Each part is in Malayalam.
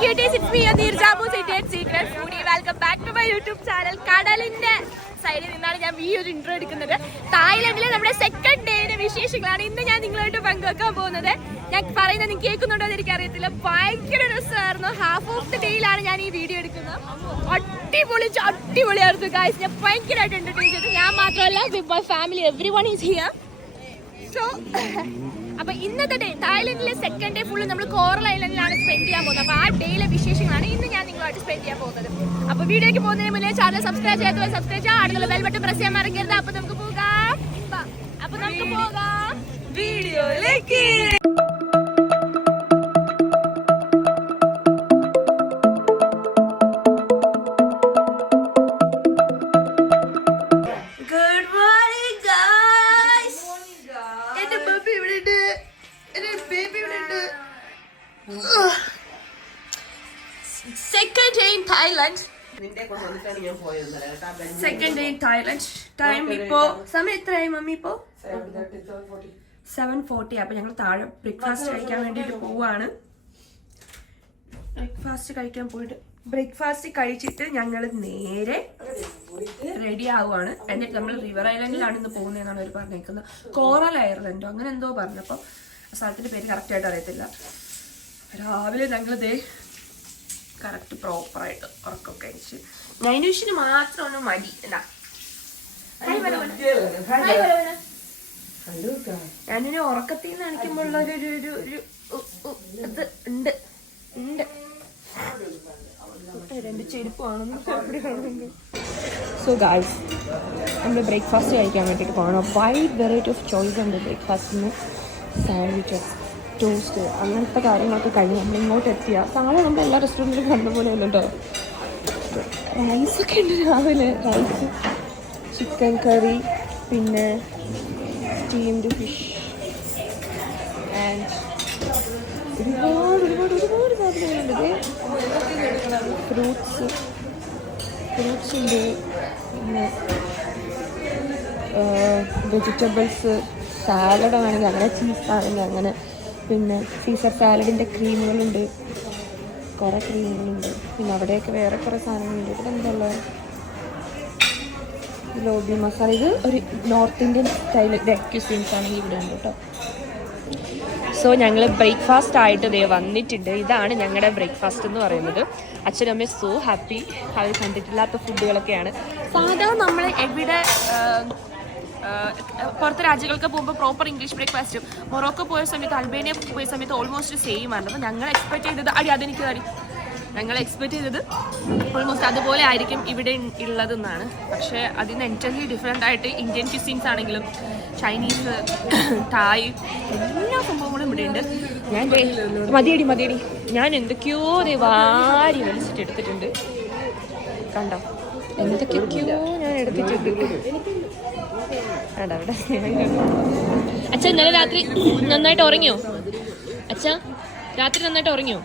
cuties, it's me Neerjabu Secret Foodie. Welcome back to my YouTube channel. കടലിന്റെ സൈഡിൽ നിന്നാണ് ഞാൻ ഈ ഒരു ഇൻട്രോ എടുക്കുന്നത്. തായ്ലൻഡിലെ നമ്മുടെ സെക്കൻഡ് ഡേയുടെ വിശേഷങ്ങളാണ് ഇന്ന് ഞാൻ നിങ്ങളായിട്ട് പങ്കുവെക്കാൻ പോകുന്നത്. ഞാൻ പറയുന്നത് നിങ്ങൾക്ക് കേൾക്കുന്നുണ്ടോ എന്ന് എനിക്കറിയത്തില്ല. ഭയങ്കര രസമായിരുന്നു. ഹാഫ് ഓഫ് ദി ഡേയിലാണ് ഞാൻ ഈ വീഡിയോ എടുക്കുന്നത്. അടിപൊളിയായിരുന്നു ഗൈസ്. ഞാൻ ഭയങ്കരമായിട്ട് എന്റർടൈൻ ചെയ്തു. ഞാൻ മാത്രമല്ല, with my family every one is here. So അപ്പൊ ഇന്നത്തെ ഡേ തായ്ലൻഡിലെ സെക്കൻഡ് ഡേ ഫുള്ള് നമ്മൾ കോറൽ ഐലൻഡിലാണ് സ്പെൻഡ് ചെയ്യാൻ പോകുന്നത്. അപ്പൊ ആ ഡേയിലെ വിശേഷങ്ങളാണ് ഇന്ന് ഞാൻ നിങ്ങളുമായിട്ട് സ്പെൻഡ് ചെയ്യാൻ പോകുന്നത്. അപ്പൊ വീഡിയോക്ക് പോകുന്നതിന് മുന്നേ ചാനൽ സബ്സ്ക്രൈബ് ചെയ്യാത്തവർ സബ്സ്ക്രൈബ് ചെയ്യാം, അടുത്തുള്ള ബെൽ ബട്ടൺ പ്രസ് ചെയ്യാൻ മറക്കരുത്. അപ്പൊ നമുക്ക് പോകാം വീഡിയോയിലേക്ക്. Second day in Thailand. Second day in Thailand. Time ഇപ്പോ സമയം എത്രയായി മമ്മി? ഇപ്പോ 7:40. അപ്പൊ ഞങ്ങൾ താഴെ ബ്രേക്ക്ഫാസ്റ്റ് കഴിക്കാൻ വേണ്ടിട്ട് പോവാണ്. ബ്രേക്ക്ഫാസ്റ്റ് കഴിച്ചിട്ട് ഞങ്ങൾ നേരെ റെഡി ആവുകയാണ്. എന്നിട്ട് നമ്മൾ റിവർ ഐലൻഡിലാണ് ഇന്ന് പോകുന്നതെന്നാണ് അവർ പറഞ്ഞേക്കുന്നത്. കോറൽ ഐലൻഡോ അങ്ങനെ എന്തോ പറഞ്ഞപ്പോൾ സ്ഥലത്തിന്റെ പേര് കറക്റ്റ് ആയിട്ട് അറിയത്തില്ല. രാവിലെ ഞങ്ങളിതേ കറക്റ്റ് പ്രോപ്പറായിട്ട് ഉറക്കമൊക്കെ കഴിച്ച് നൈനൂഷിന് മാത്രം ഒന്ന് മടി. എന്താ ഞാനിനി ഉറക്കത്തിൽ നിന്ന് കാണിക്കുമ്പോൾ ഒരു ഇത് ഉണ്ട്. രണ്ട് ചെരുപ്പാണെന്ന്. സോ ഗായ്സ്, നമ്മൾ ബ്രേക്ക്ഫാസ്റ്റ് കഴിക്കാൻ വേണ്ടിയിട്ട് പോകണം. വൈഡ് വെറൈറ്റി ഓഫ് ചോയ്സ് ഉണ്ട് ബ്രേക്ക്ഫാസ്റ്റിന്. സാൻഡ്വിച്ചസ്, ടോസ്റ്റ്, അങ്ങനത്തെ കാര്യങ്ങളൊക്കെ കഴിഞ്ഞ് നമ്മൾ ഇങ്ങോട്ട് എത്തിയ താഴെ നമ്മൾ എല്ലാ റെസ്റ്റോറൻറ്റിലും കണ്ട പോലെ അല്ലല്ലോ. റൈസൊക്കെ ഉണ്ട് രാവിലെ. റൈസ്, ചിക്കൻ കറി, പിന്നെ സ്റ്റീംഡ് ഫിഷ് ആൻഡ് ഒരുപാട് സാധനങ്ങളുണ്ട്. ഫ്രൂട്ട്സ് ഉണ്ട്, പിന്നെ വെജിറ്റബിൾസ്, സാലഡ് ആണെങ്കിൽ അങ്ങനെ, ചീസ് ആണെങ്കിൽ അങ്ങനെ, പിന്നെ സീസർ സാലഡിൻ്റെ ക്രീമുകളുണ്ട്, കുറേ ക്രീമുകളുണ്ട്. പിന്നെ അവിടെയൊക്കെ വേറെ കുറേ സാധനങ്ങളുണ്ട്. ഇവിടെ എന്തുള്ള ലോബി മസാല. ഇത് ഒരു നോർത്ത് ഇന്ത്യൻ സ്റ്റൈലിൻ്റെ ക്യൂസിൻസ് ആണെങ്കിൽ ഇവിടെ ഉണ്ട് കേട്ടോ. സോ ഞങ്ങൾ ബ്രേക്ക്ഫാസ്റ്റ് ആയിട്ട് ഇതേ വന്നിട്ടുണ്ട്. ഇതാണ് ഞങ്ങളുടെ ബ്രേക്ക്ഫാസ്റ്റ് എന്ന് പറയുന്നത്. അച്ഛനും അമ്മയും സോ ഹാപ്പി. അവർ കണ്ടിട്ടില്ലാത്ത ഫുഡുകളൊക്കെയാണ്. സാധാരണ നമ്മൾ എവിടെ പുറത്തെ രാജ്യങ്ങൾക്ക് പോകുമ്പോൾ പ്രോപ്പർ ഇംഗ്ലീഷ് ബ്രേക്ക്ഫാസ്റ്റും, മൊറോക്കോ പോയ സമയത്ത്, അൽബേനിയ പോയ സമയത്ത് ഓൾമോസ്റ്റ് സെയിം ആണ്. അപ്പോൾ ഞങ്ങൾ എക്സ്പെക്ട് ചെയ്തത് ഞങ്ങൾ എക്സ്പെക്ട് ചെയ്തത് ഓൾമോസ്റ്റ് അതുപോലെ ആയിരിക്കും ഇവിടെ ഉള്ളതെന്നാണ്. പക്ഷേ അതിന് എൻറ്റർലി ഡിഫറെൻ്റ് ആയിട്ട് ഇന്ത്യൻ ക്യൂസിൻസ് ആണെങ്കിലും ചൈനീസ്, തായ്, എല്ലാ സംഭവങ്ങളും ഇവിടെ ഉണ്ട്. ഞാൻ മതിയടി ഞാൻ എന്തൊക്കെയോ വാരി വലിച്ചിട്ട് എടുത്തിട്ടുണ്ട്. കണ്ടോ എന്തൊക്കെയൊക്കെയോ ഞാൻ എടുത്തിട്ടുണ്ട്. അവിടെ അച്ഛൻ ഇന്നലെ രാത്രി നന്നായിട്ട് ഉറങ്ങിയോ? രാത്രി നന്നായിട്ട് ഉറങ്ങിയോ?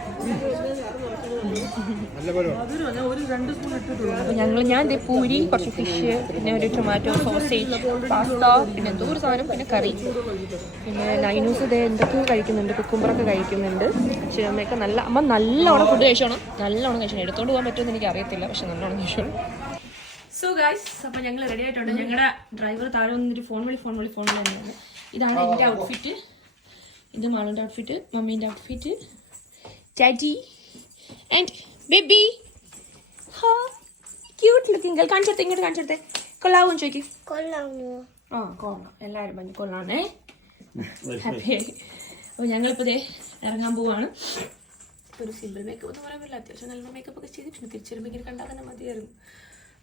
ഞാൻ പൂരി, കുറച്ച് ഫിഷ്, പിന്നെ ഒരു ടൊമാറ്റോ സോസേജ്, പാസ്ത, പിന്നെ എന്തോ ഒരു സാധനം, പിന്നെ കറി, പിന്നെ നൈനൂസ് ഇത് എന്തൊക്കെയോ കഴിക്കുന്നുണ്ട്. കുക്കുമ്പറൊക്കെ കഴിക്കുന്നുണ്ട്. അമ്മയൊക്കെ അമ്മ നല്ലോണം ഫുഡ് കഴിച്ചോണം. എടുത്തോണ്ട് പോകാൻ പറ്റുമെന്ന് എനിക്ക് അറിയത്തില്ല, പക്ഷെ നല്ലോണം കഴിച്ചോണം. സോ ഗൈസ്, അപ്പം ഞങ്ങൾ റെഡി ആയിട്ടുണ്ട്. ഞങ്ങളുടെ ഡ്രൈവർ താഴെ വന്നിട്ട് ഫോൺ വിളി തന്നെയാണ്. ഇതാണ് എൻ്റെ ഔട്ട്ഫിറ്റ്, ഇത് മാളുൻ്റെ ഔട്ട്ഫിറ്റ്, മമ്മീൻ്റെ outfit, daddy and baby. Cute looking girl. ഇങ്ങോട്ട് കാണിച്ചെടുത്തേ. കൊള്ളാവും ചോദിക്കും. കൊള്ളാം. എല്ലാവരും പറഞ്ഞു കൊള്ളാണേ. ഹാപ്പി. അപ്പോൾ ഞങ്ങളിപ്പോൾ ഇതേ ഇറങ്ങാൻ പോവാണ്. ഒരു സിമ്പിൾ മേക്കപ്പ് എന്ന് പറയാൻ പറ്റില്ല. അത്യാവശ്യം നല്ല മേക്കപ്പ് ഒക്കെ ചെയ്ത് പിന്നെ തിരിച്ചു വരുമ്പോൾ ഇങ്ങനെ കണ്ടാൽ തന്നെ മതിയായിരുന്നു.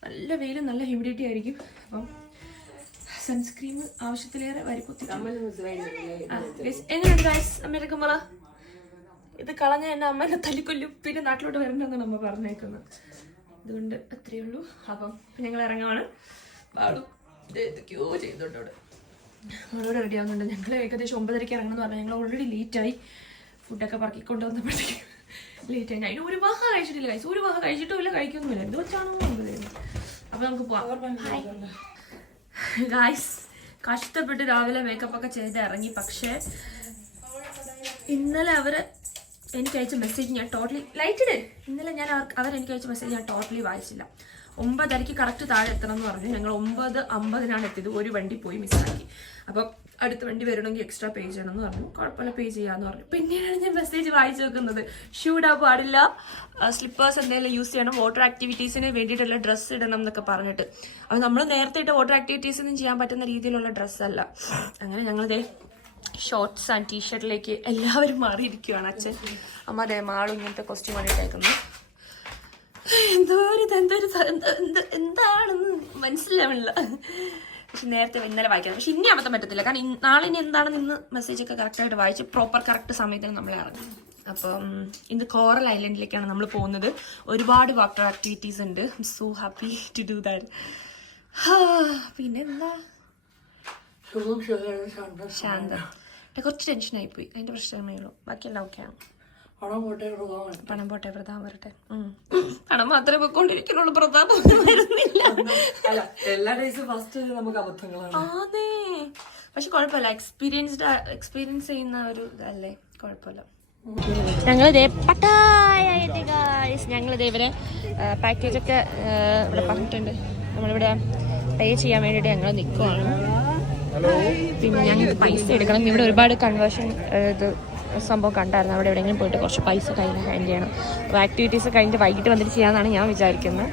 നല്ല വെയിലും നല്ല ഹ്യൂമിഡിറ്റി ആയിരിക്കും. അപ്പം സൺസ്ക്രീം ആവശ്യത്തിലേറെ വരിക്കുത്തി. എങ്ങനെയുണ്ട് ഗൈസ് അമ്മയുടെ കുമ്പള? ഇത് കളഞ്ഞ എൻ്റെ അമ്മേനെ തല്ലിക്കൊല്ലും, പിന്നെ നാട്ടിലോട്ട് വരണ്ടെന്നാണ് അമ്മ പറഞ്ഞേക്കുന്നത്. അതുകൊണ്ട് അത്രയേ ഉള്ളൂ. അപ്പം ഞങ്ങൾ ഇറങ്ങാണ്. വാളും എന്തൊക്കെയോ ചെയ്തോണ്ട് അവിടെ റെഡി ആവുന്നുണ്ട്. ഞങ്ങൾ ഏകദേശം 9:30 ഇറങ്ങണമെന്ന് പറഞ്ഞാൽ ഞങ്ങൾ ഓൾറെഡി ലേറ്റായി. ഫുഡൊക്കെ പറക്കിക്കൊണ്ട് വന്നപ്പോഴത്തേക്കും ലേറ്റായി. അതിന് ഒരു വക കഴിച്ചിട്ടില്ല ഗൈസ്. ഒരു വക കഴിച്ചിട്ടുമില്ല, കഴിക്കൊന്നുമില്ല. എന്ത് വെച്ചാണോ കൊണ്ടുവരുന്നത്. അപ്പം നമുക്ക് പോവാം ഗൈസ്. കഷ്ടപ്പെട്ട് രാവിലെ മേക്കപ്പ് ഒക്കെ ചെയ്ത് ഇറങ്ങി. പക്ഷേ ഇന്നലെ അവര് എനിക്ക് അയച്ച മെസ്സേജ് ഞാൻ ടോട്ടലി ലൈറ്റിഡ്. ഇന്നലെ ഞാൻ അവരെനിക്ക് അയച്ച മെസ്സേജ് ഞാൻ ടോട്ടലി വായിച്ചില്ല. 9:30 കറക്റ്റ് താഴെ എത്തണം എന്ന് പറഞ്ഞു. ഞങ്ങൾ 9:50 എത്തിയത്. ഒരു വണ്ടി പോയി മിസ്സാക്കി. അപ്പം അടുത്ത വണ്ടി വരണമെങ്കിൽ എക്സ്ട്രാ പേ ചെയ്യണമെന്ന് പറഞ്ഞു. കുഴപ്പമില്ല, പേ ചെയ്യാന്ന് പറഞ്ഞു. പിന്നീടാണ് ഞാൻ മെസ്സേജ് വായിച്ചു വെക്കുന്നത്. ഷൂ ഇടാൻ പാടില്ല, സ്ലിപ്പേഴ്സ് എന്തെങ്കിലും യൂസ് ചെയ്യണം, വാട്ടർ ആക്ടിവിറ്റീസിന് വേണ്ടിയിട്ടുള്ള ഡ്രസ്സ് ഇടണം എന്നൊക്കെ പറഞ്ഞിട്ട്. അപ്പം നമ്മൾ നേരത്തെ ഇട്ട വാട്ടർ ആക്ടിവിറ്റീസിനും ചെയ്യാൻ പറ്റുന്ന രീതിയിലുള്ള ഡ്രസ്സല്ല. അങ്ങനെ ഞങ്ങളിതേ ഷോർട്ട്സ് ആൻഡ് ടീഷർട്ടിലേക്ക് എല്ലാവരും മാറിയിരിക്കുകയാണ്. അച്ഛൻ അമ്മ അതേ മാളും ഇങ്ങനത്തെ കോസ്റ്റ്യൂം ഇട്ടേക്കുന്നത്. എന്താണെന്ന് മനസ്സിലാവില്ല. പക്ഷെ നേരത്തെ ഇന്നലെ വായിക്കണം. പക്ഷെ ഇനി അബദ്ധം പറ്റത്തില്ല. കാരണം നാളെ ഇനി എന്താണെന്ന് ഇന്ന് മെസ്സേജൊക്കെ കറക്റ്റായിട്ട് വായിച്ച് കറക്റ്റ് സമയത്തിന് നമ്മൾ ഇറങ്ങും. അപ്പം ഇന്ന് കോറൽ ഐലൻഡിലേക്കാണ് നമ്മൾ പോകുന്നത്. ഒരുപാട് വാട്ടർ ആക്ടിവിറ്റീസ് ഉണ്ട്. I'm so happy to do that. പിന്നെന്താ ശാന്തം. കുറച്ച് ടെൻഷനായി പോയി, അതിന്റെ പ്രശ്നമേ ഉള്ളൂ. ബാക്കിയെല്ലാം ഓക്കെയാണ്. പണം പോട്ടെ പ്രതാപം വരട്ടെ. പണം മാത്രമേ പൊക്കോണ്ടിരിക്കുന്നുള്ളൂ, പ്രതാപം വരുന്നില്ല. അതെ, പക്ഷെ കുഴപ്പമില്ല. എക്സ്പീരിയൻസ് ചെയ്യുന്ന ഒരു ഇതല്ലേ, കുഴപ്പമില്ല. ഞങ്ങളിതേ പട്ടായ ഞങ്ങളിതേ ഇവരെ പാക്കേജൊക്കെ ഇവിടെ പറഞ്ഞിട്ടുണ്ട്. നമ്മളിവിടെ പേ ചെയ്യാൻ വേണ്ടിയിട്ട് ഞങ്ങൾ നിൽക്കുവാണ്. പിന്നെ ഞങ്ങൾക്ക് പൈസ എടുക്കണം. ഇവിടെ ഒരുപാട് കൺവേർഷൻ ഇത് സംഭവം കണ്ടായിരുന്നു. അവിടെ എവിടെയെങ്കിലും പോയിട്ട് കുറച്ച് പൈസ കയ്യിൽ ഹാൻഡ് ചെയ്യണം. അപ്പോൾ ആക്ടിവിറ്റീസ് കഴിഞ്ഞിട്ട് വൈകിട്ട് വന്നിട്ട് ചെയ്യാമെന്നാണ് ഞാൻ വിചാരിക്കുന്നത്.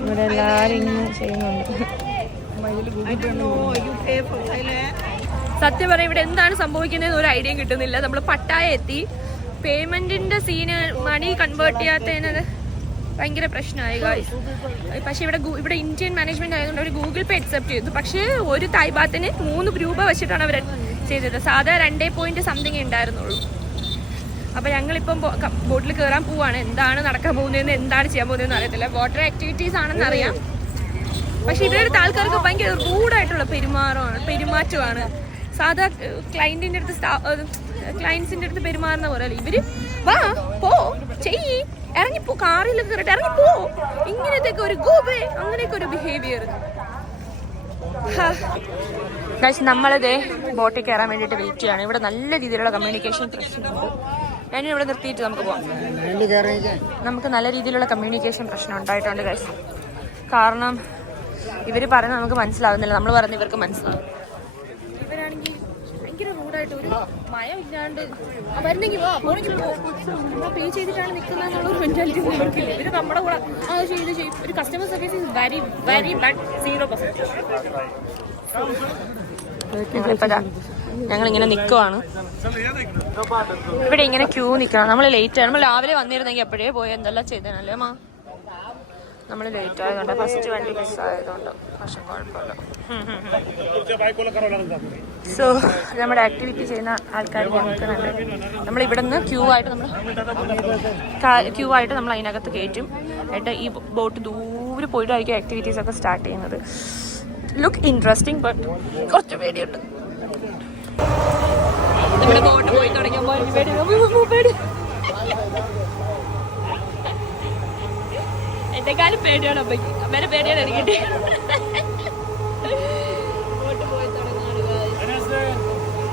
ഇവിടെ എല്ലാവരും ഇങ്ങനെ ചെയ്യുന്നുണ്ട്. സത്യം പറയാം, ഇവിടെ എന്താണ് സംഭവിക്കുന്നത് ഒരു ഐഡിയയും കിട്ടുന്നില്ല. നമ്മൾ പട്ടായ എത്തി, പേയ്മെന്റിന്റെ സീന് മണി കൺവേർട്ട് ചെയ്യാത്തതിനത് ഭയങ്കര പ്രശ്നമായി ഗായ്സ്. പക്ഷെ ഇവിടെ ഇന്ത്യൻ മാനേജ്മെന്റ് ആയതുകൊണ്ട് അവർ ഗൂഗിൾ പേ അക്സെപ്റ്റ് ചെയ്തു. പക്ഷേ ഒരു തായ്ബാത്തിന് 3 രൂപ വെച്ചിട്ടാണ് അവർ ചെയ്തത്. സാധാ 2 ഉണ്ടായിരുന്നുള്ളൂ. അപ്പം ഞങ്ങളിപ്പം ബോട്ടിൽ കയറാൻ പോവാണ്. എന്താണ് നടക്കാൻ പോകുന്നതെന്ന്, എന്താണ് ചെയ്യാൻ പോകുന്നതെന്ന് അറിയത്തില്ല. വാട്ടർ ആക്ടിവിറ്റീസ് ആണെന്ന് അറിയാം. പക്ഷെ ഇവരുടെ ആൾക്കാർക്ക് ഭയങ്കര റൂഡായിട്ടുള്ള പെരുമാറ്റമാണ്. സാധാ ക്ലയന്റിന്റെ അടുത്ത് പെരുമാറുന്ന പോലെ ഇവര് വാ പോ ചെയ്യ് ഇറങ്ങിപ്പോ, കാറിലൊക്കെ കയറിട്ട് ഇറങ്ങിപ്പോ, ഇങ്ങനത്തെ ഒരു ഗോബേ അങ്ങനെയൊക്കെ ഒരു ബിഹേവിയർ. നമ്മളിതേ ബോട്ടിൽ കയറാൻ വേണ്ടിയിട്ട് വെയിറ്റ് ചെയ്യാണ്. ഇവിടെ നല്ല രീതിയിലുള്ള കമ്മ്യൂണിക്കേഷൻ പ്രശ്നമുണ്ട്. ഞാനും ഇവിടെ നിർത്തിയിട്ട് നമുക്ക് പോവാം. നമുക്ക് നല്ല രീതിയിലുള്ള കമ്മ്യൂണിക്കേഷൻ പ്രശ്നം ഉണ്ടായിട്ടുണ്ട് ഗൈസ്. കാരണം ഇവർ പറയുന്നത് നമുക്ക് മനസ്സിലാവുന്നില്ല, നമ്മൾ പറയുന്നത് ഇവർക്ക് മനസ്സിലാവും. ഇവരാണെങ്കിൽ ഭയങ്കര റൂഡായിട്ട് ഒരു മയം ഇല്ലാണ്ട് വരുന്നെങ്കിൽ പേ ചെയ്തിട്ടാണ് നിൽക്കുന്നതെന്നുള്ളൊരു മെന്റാലിറ്റി ഒന്നും ഇവർക്കില്ല. ഇവർ നമ്മുടെ കൂടെ ചെയ്യും. ഒരു customer service is very very bad, 0%. ഞങ്ങളിങ്ങനെ നിൽക്കുവാണ്. ഇവിടെ ഇങ്ങനെ ക്യൂ നിൽക്കണം. നമ്മൾ ലേറ്റ് ആണ്. നമ്മൾ രാവിലെ വന്നിരുന്നെങ്കിൽ എപ്പോഴേ പോയി എന്തെല്ലാം ചെയ്തേനല്ലേ മാ. നമ്മൾ ലേറ്റ് ആയതുകൊണ്ട്, ഫസ്റ്റ് വണ്ടി മിസ്സായതുകൊണ്ട്. പക്ഷെ കുഴപ്പമില്ല. സോ നമ്മുടെ ആക്ടിവിറ്റി ചെയ്യുന്ന ആൾക്കാർ നിൽക്കുന്നുണ്ട്. നമ്മളിവിടെ നിന്ന് ക്യൂ ആയിട്ട് നമ്മൾ അതിനകത്ത് കയറ്റും. എന്നിട്ട് ഈ ബോട്ട് ദൂരെ പോയിട്ടായിരിക്കും ആക്ടിവിറ്റീസ് ഒക്കെ സ്റ്റാർട്ട് ചെയ്യുന്നത്. ലുക്ക് ഇൻട്രസ്റ്റിംഗ്, ബട്ട് കുറച്ച് പേടിയുണ്ട്. നമ്മുടെ ബോട്ട് പോയി തുടങ്ങിയപ്പോൾ എന്നെക്കാളും പേടിയാണ് അമ്മയ്ക്ക്. അമ്മേനെ പേടിയാണ് എനിക്കിട്ട്. ബോട്ട് പോയി തുടങ്ങുകയാണ്.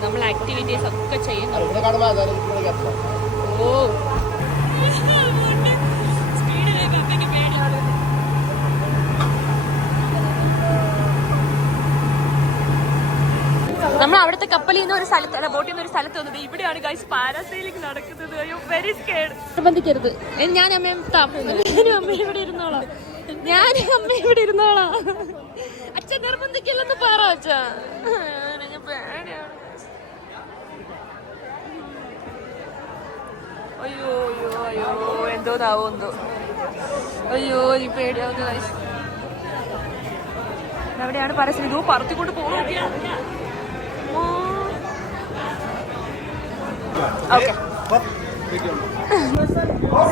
നമ്മൾ ആക്ടിവിറ്റീസ് ഒക്കെ ചെയ്യുന്നുണ്ട്. ഓ സ്പീഡിലേക്ക് അമ്മയ്ക്ക് പേടിയാണ്. നമ്മൾ അവിടുത്തെ കപ്പലിൽ നിന്ന് ഒരു സ്ഥലത്ത്, ബോട്ടിൽ നിന്ന് ഒരു സ്ഥലത്ത് വന്നത്. ഇവിടെയാണ് ഗൈസ് പാരാസൈലിംഗ് നടക്കുന്നത്. അയ്യോ വെരി സ്കേർഡ്. നിർബന്ധിക്കരുത്. ഞാൻ അമ്മയും ഇവിടെ ഇരുന്നോളാം. അച്ഛൻ നിർബന്ധിക്കില്ലെന്ന് പറ അച്ഛാ. അയ്യോ അയ്യോ അയ്യോ എന്തോന്നാവോ എന്തോ. അയ്യോ ഈ പേടിയാവുന്ന ഗൈസ്. എവിടെയാണ് പാരാസൈലിംഗ്? ഇതോ പറത്തിക്കൊണ്ട് പോകുകയാണ്. ഓക്കെ,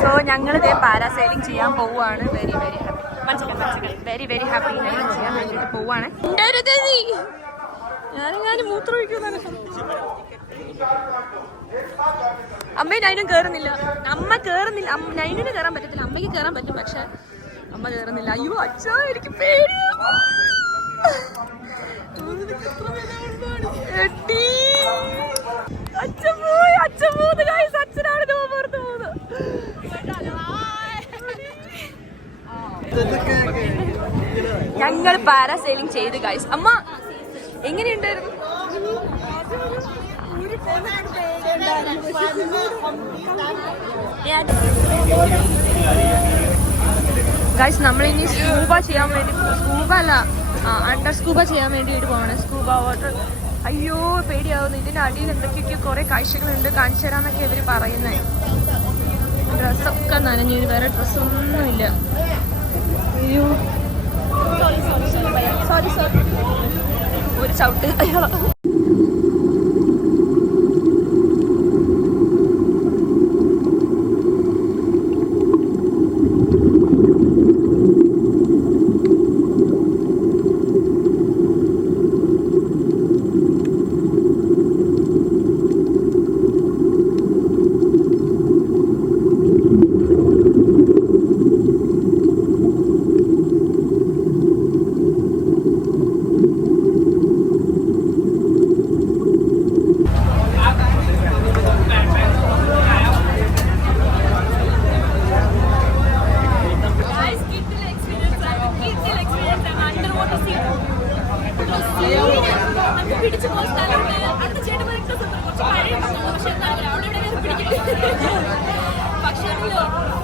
സോ ഞങ്ങളിതേ പാരാസൈലിംഗ് ചെയ്യാൻ പോവുകയാണ്. Very very happy. Very very happy. ഞങ്ങൾ ചെയ്യാൻ വേണ്ടിയിട്ട് പോവുകയാണ്. ഞാനും മൂത്രം ഒഴിക്കുന്നതാണ്. അമ്മയും നൈനും കയറുന്നില്ല. അമ്മ കയറുന്നില്ല. നൈനിന് കയറാൻ പറ്റത്തില്ല, അമ്മയ്ക്ക് കയറാൻ പറ്റും. പക്ഷെ അമ്മ കയറുന്നില്ല. അയ്യോ അച്ഛാ എനിക്ക് പേടിയാ. കെട്ടി. അച്ഛൻ പോയി, അച്ഛൻ പോകുന്നു ഗൈസ്. അച്ഛനാണ് പുറത്ത് പോകുന്നത്. ഞങ്ങൾ പാരാസൈലിംഗ് ചെയ്ത് ഗൈസ്. അമ്മ എങ്ങനെയുണ്ടായിരുന്നു? ഗൈസ് നമ്മളിനി സ്കൂബ ചെയ്യാൻ വേണ്ടി, സ്കൂബ അല്ല അണ്ടർ സ്കൂബ ചെയ്യാൻ വേണ്ടിയിട്ട് പോകണം. Scuba water. അയ്യോ പേടിയാവുന്നു. ഇതിന്റെ അടിയിൽ എന്തൊക്കെയൊക്കെ കുറെ കാഴ്ചകളുണ്ട്, കാണിച്ചു തരാന്നൊക്കെ ഇവര് പറയുന്നത്. ഡ്രസ്സൊക്കെ നനഞ്ഞു, വേറെ ഡ്രസ്സൊന്നുമില്ല. അയ്യോ സോറി ഒരു ചവിട്ട് അയ്യോ.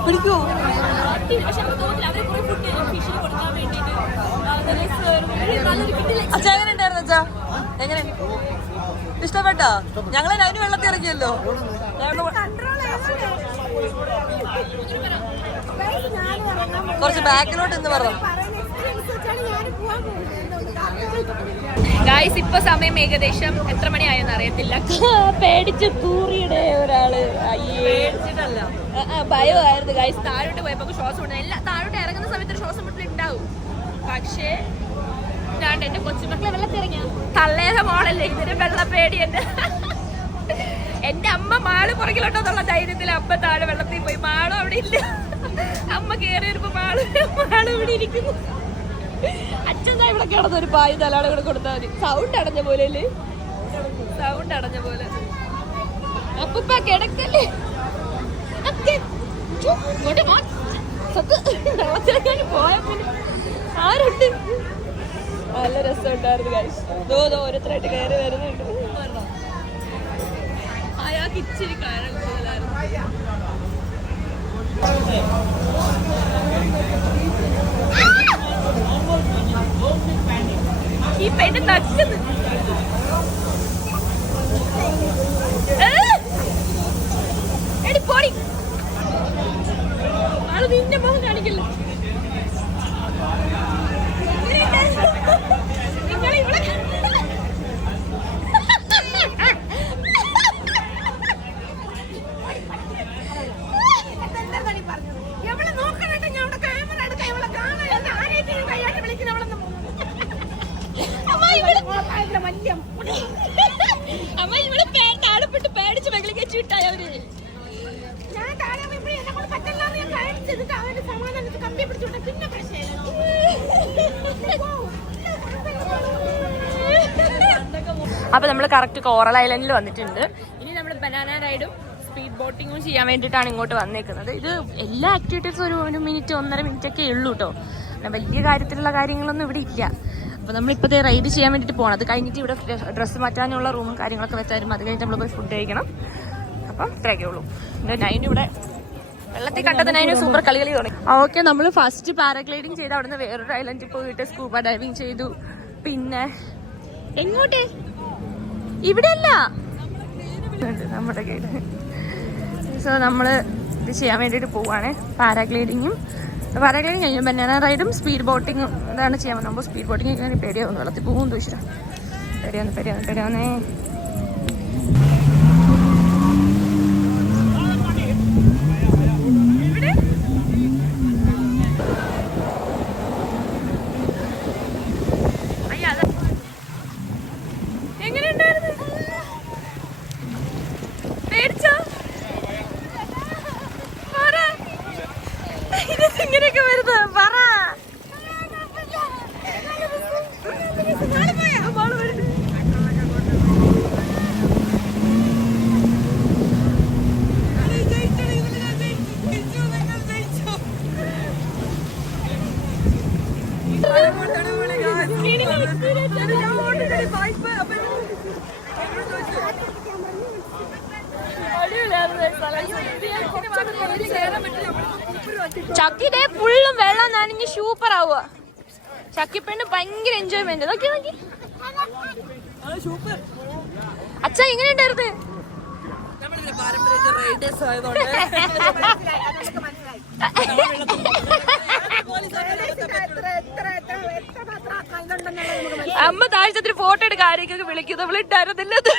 പിടിക്കോ? അച്ഛാ എങ്ങനെ ഉണ്ടായിരുന്നു? അച്ഛാ എങ്ങനെ ഇഷ്ടപ്പെട്ടോ? ഞങ്ങളെ അതിന് വെള്ളത്തിൽ ഇറക്കിയല്ലോ. കുറച്ച് ബാക്കിലോട്ട് എന്ന് പറഞ്ഞു ഗായ്സ്. ഇപ്പൊ സമയം ഏകദേശം എത്ര മണിയായെന്ന് അറിയത്തില്ല. പേടിച്ച് തൂറിയുടെ ഒരാള്. പേടിച്ചിട്ടല്ല, ഭയമായിരുന്നു ഗായ്സ്. താഴോട്ട് പോയപ്പോ ശ്വാസം വിടുന്നത് എല്ലാം താഴോട്ട് ഇറങ്ങുന്ന സമയത്ത് ശ്വാസം മുട്ടൽ ഉണ്ടാവും. പക്ഷേ എന്റെ കൊച്ചുമക്കളെ വെള്ളത്തിറങ്ങിയ തള്ളേറെ മോളല്ലേ, ഇതിന് വെള്ളപ്പേടി. എന്റെ അമ്മ മാള് പുറകിലോട്ടോന്നുള്ള ധൈര്യത്തിൽ അമ്മ താഴെ വെള്ളത്തിൽ പോയി. മാളും അവിടെ ഇല്ല. അമ്മ കേറി വരുമ്പോ മാള് ഇവിടെ ഇരിക്കുന്നു. അച്ഛൻ ഇവിടെ കിടന്നൊരു പായ് തലാടെ കൂടെ കൊടുത്താൽ മതി. സൗണ്ട് അടഞ്ഞ പോലെ അല്ലേ? സൗണ്ട് അടഞ്ഞ പോലെ. അപ്പ കിടക്കല്ലേ? വെള്ളത്തിലേക്ക് പോയ പിന്നെ ആരുണ്ട്? നല്ല രസമുണ്ടായിരുന്നു ഗൈസ്. ഓരോരുത്തരായിട്ട് കയറി വരുന്നുണ്ട്. അയാൾക്ക് ഇച്ചിരി കയറാൻ കൂടുതലായിരുന്നു. ഈ പെണ്ണ് നക്കുന്നു. എടി പോടി, ആള് നിന്റെ മുഖം കാണിക്കില്ല. അമ്മ ഇവിടെ താഴെപ്പെട്ട് പേടിച്ച് വെളിക്ക് വെച്ചിട്ടായ അവര്. അപ്പൊ നമ്മൾ കറക്റ്റ് കോറൽ ഐലൻഡിൽ വന്നിട്ടുണ്ട്. ഇനി നമ്മൾ ബനാന റൈഡും സ്പീഡ് ബോട്ടിങ്ങും ചെയ്യാൻ വേണ്ടിയിട്ടാണ് ഇങ്ങോട്ട് വന്നേക്കുന്നത്. ഇത് എല്ലാ ആക്ടിവിറ്റീസും ഒരു മിനിറ്റ് 1.5 മിനിറ്റ് ഒക്കെ ഉള്ളൂ കേട്ടോ. വലിയ കാര്യത്തിലുള്ള കാര്യങ്ങളൊന്നും ഇവിടെ ഇല്ല. അപ്പോൾ നമ്മളിപ്പോഴത്തെ റൈഡ് ചെയ്യാൻ വേണ്ടിയിട്ട് പോകണം. അത് കഴിഞ്ഞിട്ട് ഇവിടെ ഡ്രസ്സ് മാറ്റാനുള്ള റൂമും കാര്യങ്ങളൊക്കെ വെച്ചാലും അത് കഴിഞ്ഞിട്ട് നമ്മൾ പോയി ഫുഡ് കഴിക്കണം. അപ്പം ഇത്രയൊക്കെ ഉള്ളൂ. നൈനും ഇവിടെ വെള്ളത്തിൽ കണ്ടത് നൈനും സൂപ്പർ കളി തുടങ്ങി. ഓക്കെ, നമ്മൾ ഫസ്റ്റ് പാരാഗ്ലൈഡിങ് ചെയ്ത് അവിടുന്ന് വേറൊരു ഐലൻഡിൽ പോയിട്ട് സ്കൂബ ഡൈവിങ് ചെയ്തു. പിന്നെ എങ്ങോട്ട്? ഇവിടെ അല്ല, നമ്മുടെ ഗൈഡ്. സോ നമ്മൾ ഇത് ചെയ്യാൻ വേണ്ടിയിട്ട് പോവാണ്. പാരാഗ്ലൈഡിങ്ങും കഴിഞ്ഞു. ബനാന റൈഡും സ്പീഡ് ബോട്ടിങ്ങും ഇതാണ് ചെയ്യാൻ പറ്റും. നമ്മൾ സ്പീഡ് ബോട്ടിങ് കഴിഞ്ഞാൽ പേടിയാവുന്നു. വെള്ളത്തിൽ പോകും ചോദിച്ചാൽ പേടിയാവുന്നേ. എങ്ങനെയുണ്ടായിരുന്നു? പേടിച്ചോ? ഇങ്ങനെയൊക്കെ വരുന്നത് പറ. ചക്കിതേ ഫുള്ളും വെള്ളം നനഞ്ഞ് സൂപ്പർ ആവുക. ചക്കിപ്പെണ്ണ് ഭയങ്കര എൻജോയ്മെന്റ്. നോക്കി നോക്കി അച്ഛ എങ്ങനെ ഉണ്ടായിരുന്നു? അമ്മ താഴ്ചത്തിൽ ഫോട്ടോ എടുക്കാൻ ആരെയൊക്കെ വിളിക്കും, നമ്മൾ ഇട്ടായിരുന്നില്ലത്.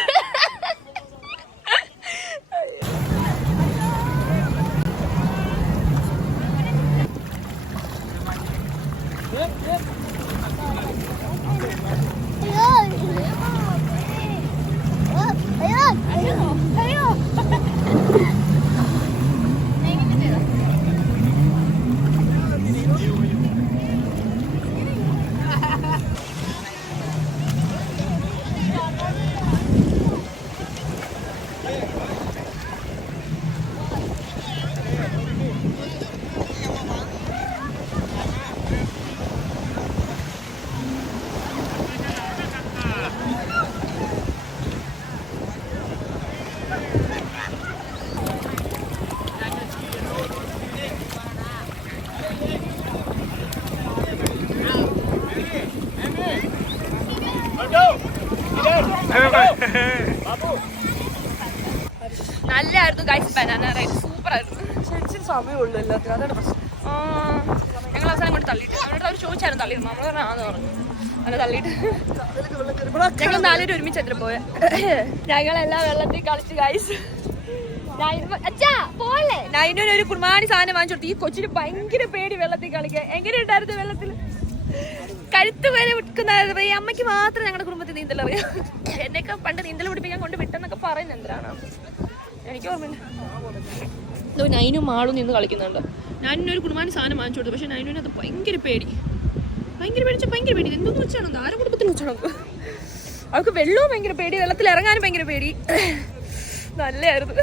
നല്ലായിരുന്നു ഗൈസ്. ബനാന റൈഡ് സൂപ്പർ ആയിരുന്നു. ശരിക്കും സമയമുള്ളൂ എല്ലാത്തിനും, അതാണ് പ്രശ്നം. ഞങ്ങൾ അവസാനം കൊണ്ട് തള്ളിയിട്ട് അവരോട് അവർ ചോദിച്ചായിരുന്നു തള്ളിയിരുന്നു. നമ്മൾ പറഞ്ഞാന്ന് പറഞ്ഞു. അങ്ങനെ തള്ളിയിട്ട് ഞങ്ങൾ 4 പേര് ഒരുമിച്ച് എത്ര പോയ ഞങ്ങളെല്ലാം വെള്ളത്തിൽ കളിച്ച് ഗൈസ്. അച്ഛാ പോലെ നൈനൂന് ഒരു കുർബാനി സാധനം വാങ്ങിച്ചു കൊടുത്തു. ഈ കൊച്ചിന് ഭയങ്കര പേടി വെള്ളത്തിൽ കളിക്കാൻ. എങ്ങനെയുണ്ടായിരുന്നു വെള്ളത്തിൽ? കഴുത്ത് വരെ വിൽക്കുന്ന ഈ അമ്മയ്ക്ക് മാത്രം ഞങ്ങളുടെ കുടുംബത്തിൽ നീന്തൽ അറിയാം. എന്നെയൊക്കെ പണ്ട് നീന്തൽ പിടിപ്പിക്കാൻ കൊണ്ട് വിട്ടെന്നൊക്കെ പറയുന്നത് എന്തിനാണ് എനിക്ക് ഓർമ്മയില്ല. നൈനും മാളും നിന്ന് കളിക്കുന്നുണ്ട്. ഞാനൊരു കുടുംബാനി സാധനം വാങ്ങിച്ചു കൊടുത്തു. പക്ഷെ നൈനൂന് അത് ഭയങ്കര പേടി. ഭയങ്കര പേടി. എന്തൊന്നും വെച്ചാണോ? ആരും കുടുംബത്തിൽ വെച്ചാണോ? അവൾക്ക് വെള്ളവും ഭയങ്കര പേടി, വെള്ളത്തിൽ ഇറങ്ങാനും ഭയങ്കര പേടി. നല്ലായിരുന്നു.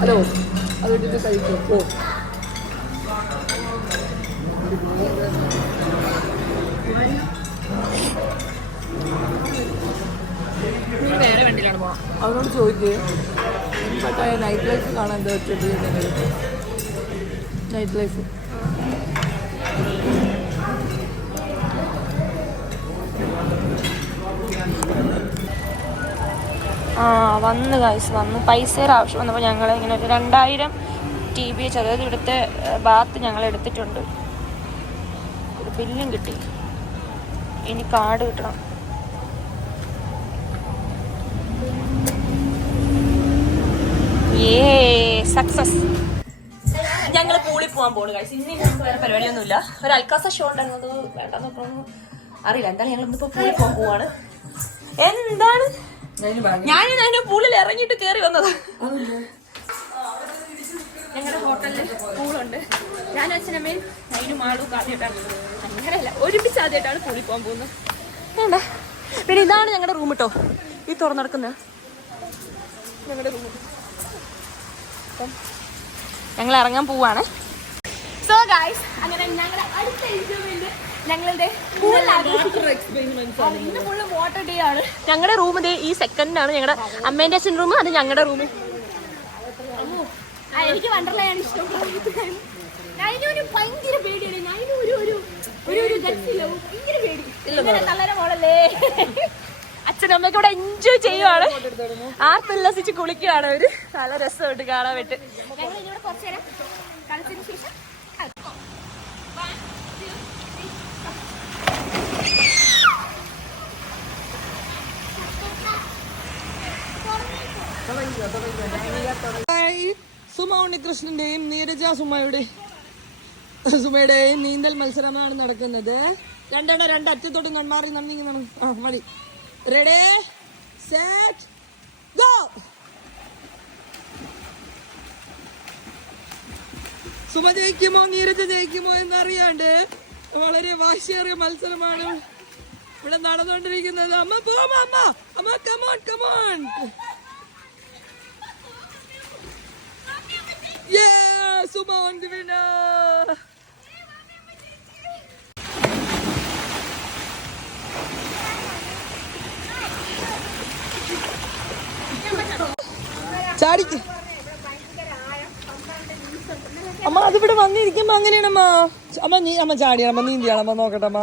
ഹലോ, അതിട്ട് കഴിക്കോ? നേരെ വണ്ടിയിലാണ് പോകാം. അവരോട് ചോദിക്കുക നൈറ്റ് ലൈഫ് കാണാൻ എന്താ വെച്ചിട്ട് നൈറ്റ് ലൈഫ്. വന്ന് ഗൈസ് വന്ന് പൈസയുടെ ആവശ്യം വന്നപ്പോൾ ഞങ്ങൾ ഇങ്ങനെ ഒരു 2000 TB അതായത് ഇവിടുത്തെ ബാത്ത് ഞങ്ങൾ എടുത്തിട്ടുണ്ട്. ഒരു ബില്ലും കിട്ടി. ഇനി കാർഡ് കിട്ടണം. സക്സസ്. ഞങ്ങൾ പൂളിൽ പോകാൻ പോകുന്നു ഗൈസ്. ഇനി ഞങ്ങൾക്ക് വേറെ പരിപാടിയൊന്നുമില്ല. ഒരു അൽക്കാസ ഷോ ഉണ്ടായിരുന്നത് വേണ്ടെന്ന് പറഞ്ഞു അറിയില്ല. എന്തായാലും ഞങ്ങൾ ഇന്നിപ്പോൾ പൂളിൽ പോകാൻ പോവാണ്. എന്താണ് ഞാൻ പൂളിൽ ഇറങ്ങിയിട്ട് കയറി വന്നത്. ഞങ്ങളുടെ ഹോട്ടലിൽ പൂളുണ്ട്. ഞാൻ അച്ഛനമ്മയും അതിനും ആളും ആദ്യമായിട്ടാണ്, അങ്ങനെയല്ല ഒരുമിച്ച് ആദ്യമായിട്ടാണ് പൂളിൽ പോകാൻ പോകുന്നത്. വേണ്ട. പിന്നെ ഇതാണ് ഞങ്ങളുടെ റൂം കേട്ടോ. ഈ തുറന്നെടുക്കുന്ന ഞങ്ങളുടെ റൂം. അപ്പം ഞങ്ങൾ ഇറങ്ങാൻ പോവാണ്. സോ ഗൈസ്, അങ്ങനെ ഞങ്ങളുടെ അടുത്ത എൻജോയ്മെന്റ് ഞങ്ങളുടെ ഇന്ന് ഫുള്ള് വാട്ടർ ഡേ ആണ്. ഞങ്ങളുടെ റൂം ഡേ ഈ സെക്കൻഡാണ്. ഞങ്ങളുടെ അമ്മേന്റെ അച്ഛൻ റൂം, അത് ഞങ്ങളുടെ റൂം. എനിക്ക് വണ്ടർലയാണ് ഇഷ്ടം. നൈനൂന് ഭയങ്കര പേടിയാണ്. നൈനു ഒരു ഗത്തില്ല, ഭയങ്കര പേടി. തള്ളര മോളല്ലേ. അച്ഛനമ്മയൊക്കെ ഇവിടെ എൻജോയ് ചെയ്യുവാണ്, ആർത്തുല്ലസിച്ച് കുളിക്കുകയാണ്. അവര് നല്ല രസമുണ്ട് കാണാൻ വേണ്ടി. ഞങ്ങൾ ഇവിടെ കുറച്ചു നേരം കളിച്ചതിന് ശേഷം സുമ ഉണ്ണികൃഷ്ണന്റെയും നീരജ സുമയുടെയും നീന്തൽ മത്സരമാണ് നടക്കുന്നത്. രണ്ടറ്റത്തോട്ടും കൺമാറി നന്ദിങ്ങുന്നാണ്. മതി. Ready set go. സുമ ജയിക്കുമോ നീരജ ജയിക്കുമോ എന്നറിയാണ്ട് വളരെ വാശിയേറിയ മത്സരമാണ്. ഇവിടെ നടന്നുകൊണ്ടിരിക്കുന്നത്. അമ്മ പോവാ അമ്മ. അമ്മ കമോൺ കമോൺ. സുമോൻ ദി വിന്നർ. ചാടിക്ക് അമ്മ. അതിവിടെ വന്നിരിക്കുമ്പോ അങ്ങനെയാണമ്മ. അമ്മ ചാടിയാണ് അമ്മ, നീന്തിയാണ് അമ്മ. നോക്കട്ടെ അമ്മ.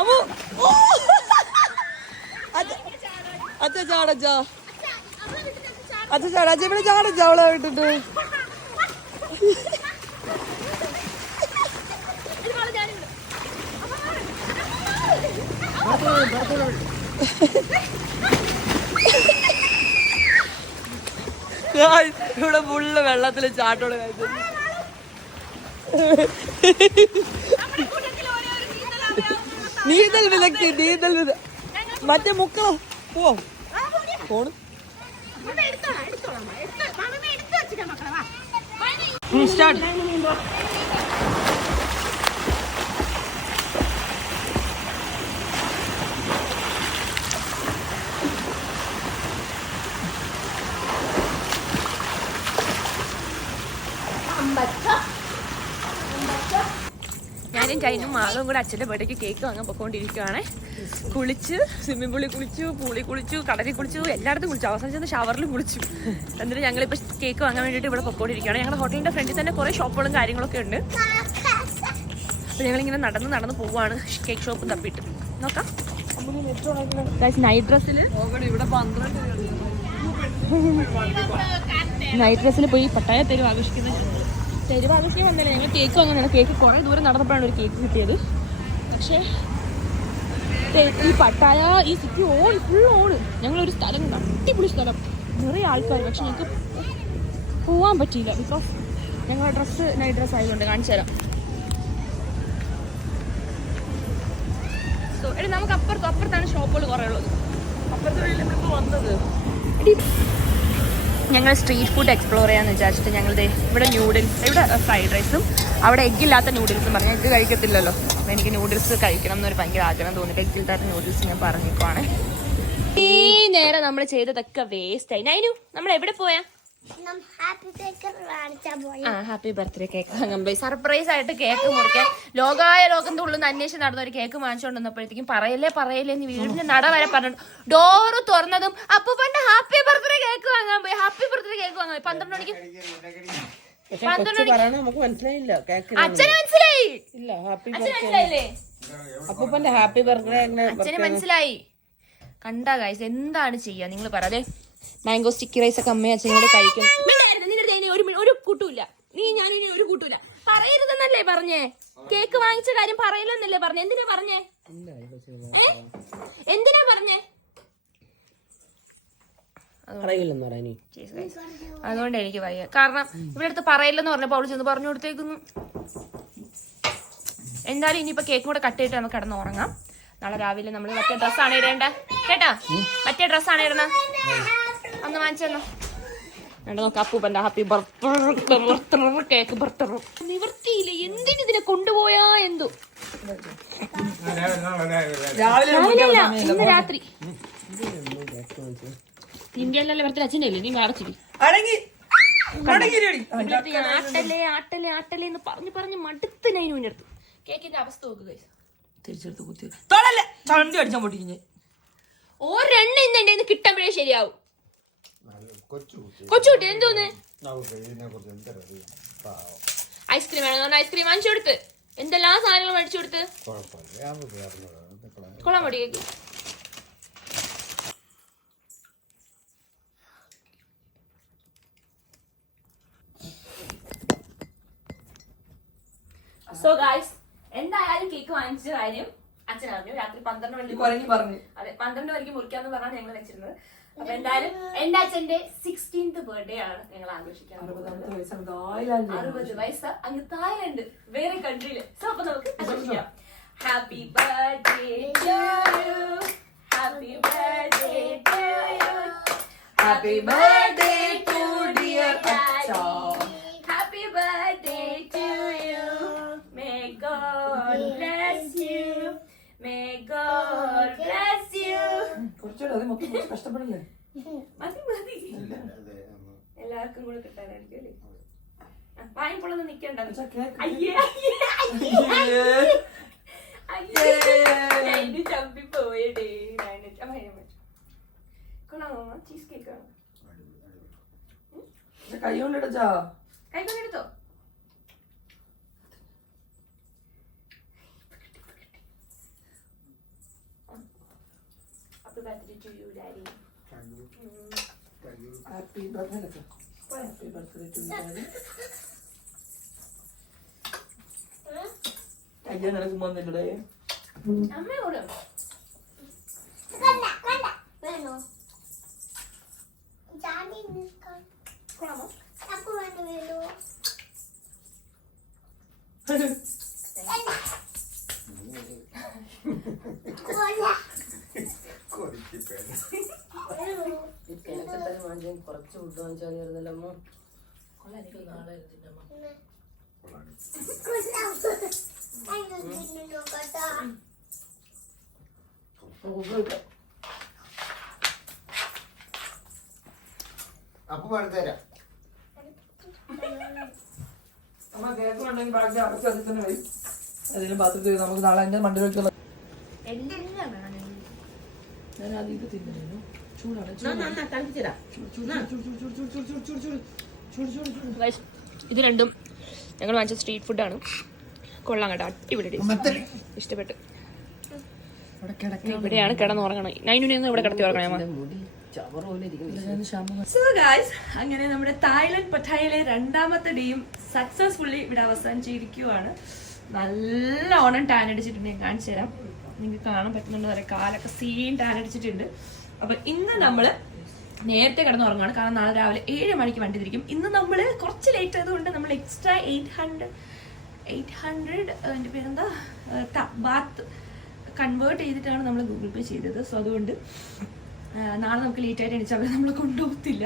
അമ്മ അച്ഛ ചാടച്ച, അച്ഛ ചാട. അച്ഛ ഇവിടെ ചാടച്ച അവളെ വിട്ടിട്ട്. ഇവിടെ ഫുള്ള് വെള്ളത്തില് ചാട്ടോട് കഴിച്ചു. നീന്തൽ വിലക്ക്, നീന്തൽ വില. മറ്റേ മുക്കളോ പോവാം. Phone start. ഞാനും ടൈനും മാളും കൂടെ അച്ഛൻ്റെ ബർത്ത്ഡേക്ക് കേക്ക് വാങ്ങാൻ പൊക്കോണ്ടിരിക്കുകയാണ്. കുളിച്ച്, സ്വിമ്മിംഗ് പൂളിൽ കുളിച്ചു, പൂളിൽ കുളിച്ചു, കടലിൽ കുളിച്ചു, എല്ലായിടത്തും കുളിച്ചു. അവസാനം ചെന്ന് ഷവറിലും കുളിച്ചു. എന്നിട്ട് ഞങ്ങളിപ്പോൾ കേക്ക് വാങ്ങാൻ വേണ്ടിയിട്ട് ഇവിടെ പൊക്കോണ്ടിരിക്കുകയാണ്. ഞങ്ങളുടെ ഹോട്ടലിൻ്റെ ഫ്രണ്ടിൽ തന്നെ കുറേ ഷോപ്പുകളും കാര്യങ്ങളൊക്കെ ഉണ്ട്. അപ്പോൾ ഞങ്ങളിങ്ങനെ നടന്ന് പോവുകയാണ് കേക്ക് ഷോപ്പും തപ്പിയിട്ട്. നോക്കാം. നൈറ്റ് ഡ്രസ്സിൽ പോയി പട്ടായ തെരുവ് ആഘോഷിക്കുന്നത്. തെരുവ് ആഘോഷിക്കാൻ വന്നല്ലേ, ഞങ്ങൾ കേക്ക് വാങ്ങുന്നതാണ്. കേക്ക് കുറേ ദൂരം നടന്നപ്പോഴാണ് ഒരു കേക്ക് കിട്ടിയത്. പക്ഷേ ഈ പട്ടായ, ഈ സിറ്റി ഫുൾ ഓണ്. ഞങ്ങളൊരു സ്ഥലം, അടിപൊളി സ്ഥലം, നിറയെ ആൾക്കാർ. പക്ഷെ ഞങ്ങൾക്ക് പോവാൻ പറ്റിയില്ല. ബിക്കോസ് ഞങ്ങളുടെ ഡ്രസ്സ് നൈറ്റ് ഡ്രസ്സ് ആയതുകൊണ്ട്. കാണിച്ചു തരാം. സോ എടി നമുക്ക് അപ്പുറത്താണ് ഷോപ്പുകൾ കുറേ ഉള്ളത്. അപ്പുറത്ത് വന്നത് ഞങ്ങൾ സ്ട്രീറ്റ് ഫുഡ് എക്സ്പ്ലോർ ചെയ്യാമെന്ന് വിചാരിച്ചിട്ട് ഞങ്ങളുടെ ഇവിടെ ന്യൂഡിൽസ്, ഇവിടെ ഫ്രൈഡ് റൈസും അവിടെ എഗ്ഗില്ലാത്ത നൂഡിൽസും പറഞ്ഞു. എഗ്ഗ് കഴിക്കത്തില്ലല്ലോ, അപ്പോൾ എനിക്ക് നൂഡിൽസ് കഴിക്കണം എന്നൊരു ഭയങ്കര ആഗ്രഹം തോന്നിയിട്ട് എഗ്ഗില്ലാത്ത നൂഡിൽസ് ഞാൻ പറഞ്ഞേക്കുവാണ്. ഈ നേരം നമ്മൾ ചെയ്തതൊക്കെ വേസ്റ്റായി. നൈനു, നമ്മൾ എവിടെ പോയാ? ഹാപ്പി ബർത്ത്ഡേ കേക്ക് വാങ്ങാൻ പോയി. സർപ്രൈസ് ആയിട്ട് കേക്ക് മുറിക്കാൻ ലോകത്തിന്റെ ഉള്ളിൽ നിന്ന് അന്വേഷിച്ച് നടന്ന ഒരു കേക്ക് വാങ്ങിച്ചുകൊണ്ട് വന്നപ്പോഴത്തേക്കും പറയല്ലേ എന്ന് വീടിന്റെ നട വരെ പറഞ്ഞു. ഡോറ് തുറന്നതും അപ്പൂപ്പന്റെ ഹാപ്പി ബർത്ത്ഡേ കേക്ക് വാങ്ങാൻ പോയി. ഹാപ്പി ബർത്ത്ഡേ കേക്ക് വാങ്ങാൻ പോയി 12 മണിക്ക്. അച്ഛന് മനസ്സിലായി. അപ്പൂപ്പന്റെ ഹാപ്പി ബർത്ത്ഡേ അച്ഛന് മനസ്സിലായി. കണ്ടാ ഗൈസ്, എന്താണ് ചെയ്യാ നിങ്ങൾ പറയാതെ. മാംഗോ സ്റ്റിക്കി റൈസ് ഒക്കെ അമ്മയും അച്ഛനും കൂടെ കഴിക്കും. ഒരു കൂട്ടൂല, ഞാനിനി ഒരു കൂട്ടൂല. പറയരുതെന്നല്ലേ പറഞ്ഞേ? കേക്ക് വാങ്ങിച്ച കാര്യം പറയില്ലെന്നല്ലേ പറഞ്ഞേ? എന്തിനാ പറഞ്ഞേ? അതുകൊണ്ട് എനിക്ക് വയ്യ. കാരണം ഇവിടെ അടുത്ത് പറയില്ലെന്ന് പറഞ്ഞപ്പോ അവള് ചെന്ന് പറഞ്ഞു കൊടുത്തേക്കുന്നു. എന്തായാലും ഇനിയിപ്പോ കേക്കും കൂടെ കട്ട് ചെയ്തിട്ട് നമുക്ക് കിടന്ന് ഉറങ്ങാം. നാളെ രാവിലെ നമ്മൾ മറ്റേ ഡ്രസ്സാണ് ഇടേണ്ട കേട്ടാ. മറ്റേ ഡ്രസ്സാണ് ഇടണം. ഒന്ന് വാങ്ങിച്ചെന്നോ. നോക്കാം. അപ്പൂപ്പന്റെ ഹാപ്പി ബർത്ത്ഡേ കേക്ക് ബർത്ത്ഡേ നിവർത്തിയില്ല. എന്തിനിതിനെ കൊണ്ടുപോയാ എന്തോ. ഇന്ന് രാത്രി ഇന്ത്യയിലല്ലേ ബർത്ത്ഡേ അച്ഛൻ്റെ അല്ലേ? നീ വാടച്ചിരി. ആട്ടല്ലേ എന്ന് പറഞ്ഞ് മടുത്ത് നൈനുവിന്റെ അടുത്ത്. കേക്കിന്റെ അവസ്ഥ നോക്കുക. തിരിച്ചെടുത്ത് കുത്തി ചണ്ടി അടിച്ചാൻ പൊട്ടിഞ്ഞ് ഒരെണ്ണ ഇന്ന് കിട്ടുമ്പോഴേ ശരിയാവും. കൊച്ചുകുട്ടി എന്തോന്ന് ഐസ്ക്രീം വേണം. ഐസ്ക്രീം വാങ്ങിച്ചു കൊടുത്ത് എന്തെല്ലാം സാധനങ്ങൾ മേടിച്ചു കൊടുത്ത് കൊള്ളാൻ മതി കേക്ക്. സോ ഗായ്സ്, എന്തായാലും കേക്ക് വാങ്ങിച്ച കാര്യം അച്ഛൻ അറിഞ്ഞു. രാത്രി 12 മണിക്ക് പറഞ്ഞു. അതെ, 12 മണിക്ക് മുറിക്കാന്ന് പറഞ്ഞാണ് ഞങ്ങൾ വെച്ചിരുന്നത്. അപ്പൊ എന്തായാലും എന്റെ അച്ഛന്റെ 16th ബർത്ത്ഡേ ആണ് ഞങ്ങൾ ആഘോഷിക്കാൻ. 60 വയസ്സ് അങ്ങ് തായ്ലൻഡ്, വേറെ കൺട്രിയില്. സോ അപ്പൊ നമുക്ക് ആഘോഷിക്കാം. Happy birthday to you, happy birthday to you, happy birthday to dear അച്ഛാ, happy birthday to you, may God bless you, may God God bless you. കുറച്ചുകൂടെ അത് മൊത്തം കുറച്ച് കഷ്ടപ്പെടില്ലേ? മതി എല്ലാവർക്കും കൂടെ കിട്ടാനായിരിക്കും അല്ലേ? വാങ്ങിപ്പോളൊന്നും നിക്കണ്ട. ചമ്പി പോയടേ. കൊള്ളാമോ ചീസ് കേക്ക് ആണ്? കൈ കൊണ്ടെടുത്താ കൈ കൊണ്ടെടുത്തോ? Happy birthday to you, Daddy. Happy birthday happy birthday to daddy. കയ്യ നിനക്ക് വന്നില്ലേ? അമ്മയോട് കൊള്ളാമോ? കുറച്ച് ഫുഡ് വാങ്ങിച്ചാൽ മതിയായിരുന്നല്ലോ. കൊള്ളാം, എനിക്ക് നാളെ ഇരുത്തിട്ടമ്മ. അപ്പൊ പടുത്തരാം. അമ്മ കേക്ക് ഉണ്ടെങ്കിൽ ബാക്കി അടച്ച് അതിൽ തന്നെ വരും. അതിന് പാത്രത്തിൽ നമുക്ക് നാളെ എൻ്റെ മണ്ടി വെക്കുള്ള ഞാൻ അതിൽ തിന്നു. ചൂടാണ് ഇത് രണ്ടും ഞങ്ങൾ വാങ്ങിച്ച സ്ട്രീറ്റ് ഫുഡാണ്. കൊള്ളാം കേട്ടോ, അടിപൊളി ഇഷ്ടപ്പെട്ടു. ഇവിടെയാണ് കിടന്നുറങ്ങണം. നൈനുനെയൊന്നും ഇവിടെ കിടത്തി ഉറങ്ങണേ. സോ ഗായ്സ്, അങ്ങനെ നമ്മുടെ തായ്ലൻഡ് പട്ടായയിലെ 2ാമത്തെ ഡേയും സക്സസ്ഫുള്ളി ഇവിടെ അവസാനിച്ചിരിക്കുവാണ്. നല്ലോണം ടാൻ അടിച്ചിട്ടുണ്ട്. ഞാൻ കാണിച്ചു തരാം, നിങ്ങൾക്ക് കാണാൻ പറ്റുന്നുണ്ട്. പറയാം, കാലൊക്കെ സീൻ ടാൻ അടിച്ചിട്ടുണ്ട്. അപ്പൊ ഇന്ന് നമ്മള് നേരത്തെ കിടന്നുറങ്ങാണ്, കാരണം നാളെ രാവിലെ 7 മണിക്ക് വണ്ടി തിരിക്കും. ഇന്ന് നമ്മൾ കുറച്ച് ലേറ്റ് ആയതുകൊണ്ട് നമ്മൾ എക്സ്ട്രാ 800 എൻ്റെ പേരെന്താ ബാത്ത് കൺവേർട്ട് ചെയ്തിട്ടാണ് നമ്മൾ ഗൂഗിൾ പേ ചെയ്തത്. സോ അതുകൊണ്ട് നാളെ നമുക്ക് ലേറ്റ് ആയിട്ട് എണീച്ചാൽ അവർ നമ്മളെ കൊണ്ടുപോകത്തില്ല.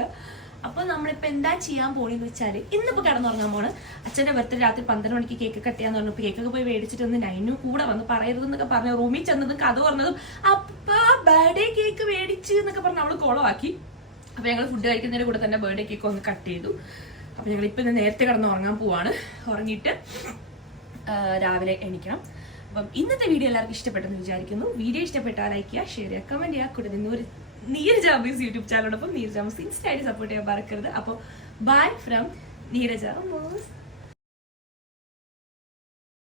അപ്പോൾ നമ്മളിപ്പോൾ എന്താ ചെയ്യാൻ പോണെന്ന് വെച്ചാൽ, ഇന്നിപ്പോൾ കിടന്നുറങ്ങാൻ പോണ്. അച്ഛൻ്റെ ബർത്ത്ഡേ രാത്രി 12 മണിക്ക് കേക്ക് കട്ട് ചെയ്യാന്ന് പറഞ്ഞപ്പോൾ കേക്കൊക്കെ പോയി മേടിച്ചിട്ട് വന്ന് നൈനും കൂടെ വന്ന് പറയരുതെന്നൊക്കെ പറഞ്ഞു. റൂമിൽ ചെന്നതും കഥ പറഞ്ഞതും അപ്പാ ബർത്ത്ഡേ കേക്ക് മേടിച്ച് എന്നൊക്കെ പറഞ്ഞ് അവൾ കോളമാക്കി. അപ്പോൾ ഞങ്ങൾ ഫുഡ് കഴിക്കുന്നതിൻ്റെ കൂടെ തന്നെ ബർത്ത്ഡേ കേക്ക് ഒന്ന് കട്ട് ചെയ്തു. അപ്പോൾ ഞങ്ങളിപ്പോൾ ഇന്ന് നേരത്തെ കിടന്നുറങ്ങാൻ പോവാണ്. ഉറങ്ങിയിട്ട് രാവിലെ എണീക്കണം. അപ്പം ഇന്നത്തെ വീഡിയോ എല്ലാവർക്കും ഇഷ്ടപ്പെട്ടെന്ന് വിചാരിക്കുന്നു. വീഡിയോ ഇഷ്ടപ്പെട്ടാൽ ലൈക്ക് ചെയ്യുക, ഷെയർ ചെയ്യുക, കമൻറ്റ് ചെയ്യുക. കൂടെ നിന്ന് നീരജ അമ്മീസ് യൂട്യൂബ് ചാനലോടൊപ്പം Neeraja Ammis insta ID support ചെയ്യാൻ മറക്കരുത്. അപ്പോൾ ബൈ ഫ്രം നീരജ അമ്മൂസ്.